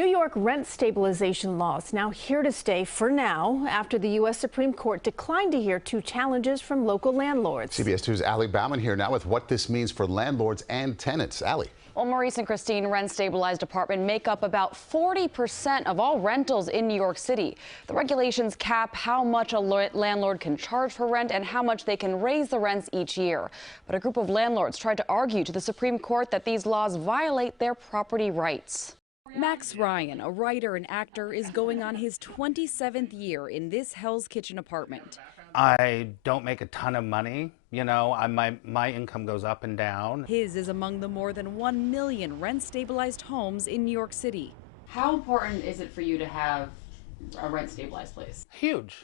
New York rent stabilization laws now here to stay for now after the U.S. Supreme Court declined to hear two challenges from local landlords. CBS 2's Allie Bauman here now with what this means for landlords and tenants. Allie. Well, Maurice and Christine, rent-stabilized apartments make up about 40% of all rentals in New York City. The regulations cap how much a landlord can charge for rent and how much they can raise the rents each year. But a group of landlords tried to argue to the Supreme Court that these laws violate their property rights. Max Ryan, a writer and actor, is going on his 27th year in this Hell's Kitchen apartment. I don't make a ton of money. You know, my income goes up and down. His is among the more than 1 million rent-stabilized homes in New York City. How important is it for you to have a rent-stabilized place? Huge.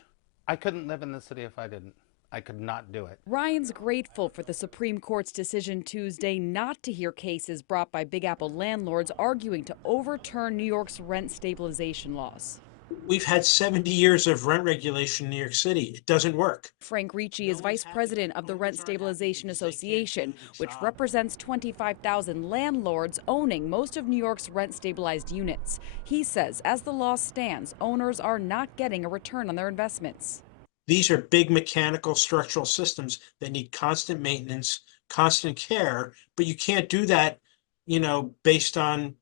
I couldn't live in the city if I didn't. I could not do it. Ryan's grateful for the Supreme Court's decision Tuesday not to hear cases brought by Big Apple landlords arguing to overturn New York's rent stabilization laws. We've had 70 years of rent regulation in New York City. It doesn't work. Frank Ricci is vice president of the Rent Stabilization Association, which represents 25,000 landlords owning most of New York's rent-stabilized units. He says as the law stands, owners are not getting a return on their investments. These are big mechanical structural systems that need constant maintenance, constant care, but you can't do that, you know, based on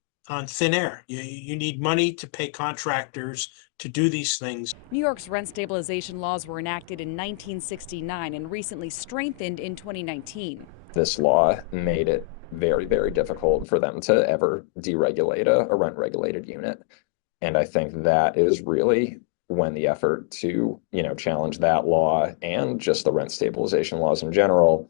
thin air. You need money to pay contractors to do these things. New York's rent stabilization laws were enacted in 1969 and recently strengthened in 2019. This law made it very, very difficult for them to ever deregulate a rent-regulated unit. And I think that is really when the effort to, challenge that law and just the rent stabilization laws in general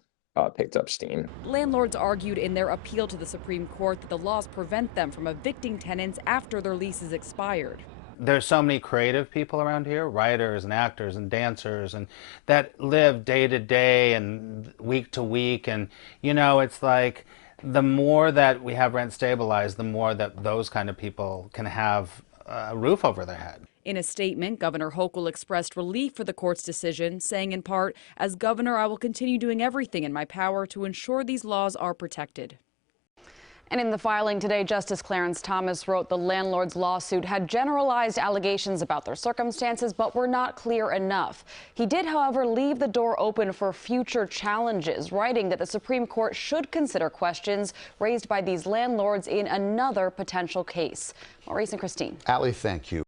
picked up steam. Landlords argued in their appeal to the Supreme Court that the laws prevent them from evicting tenants after their leases expired. There's so many creative people around here, writers and actors and dancers, and that live day to day and week to week. And, it's like the more that we have rent stabilized, the more that those kind of people can have a roof over their head. In a statement, Governor Hochul expressed relief for the court's decision, saying in part, "As governor, I will continue doing everything in my power to ensure these laws are protected." And in the filing today, Justice Clarence Thomas wrote the landlord's lawsuit had generalized allegations about their circumstances, but were not clear enough. He did, however, leave the door open for future challenges, writing that the Supreme Court should consider questions raised by these landlords in another potential case. Maurice and Christine. Allie, thank you.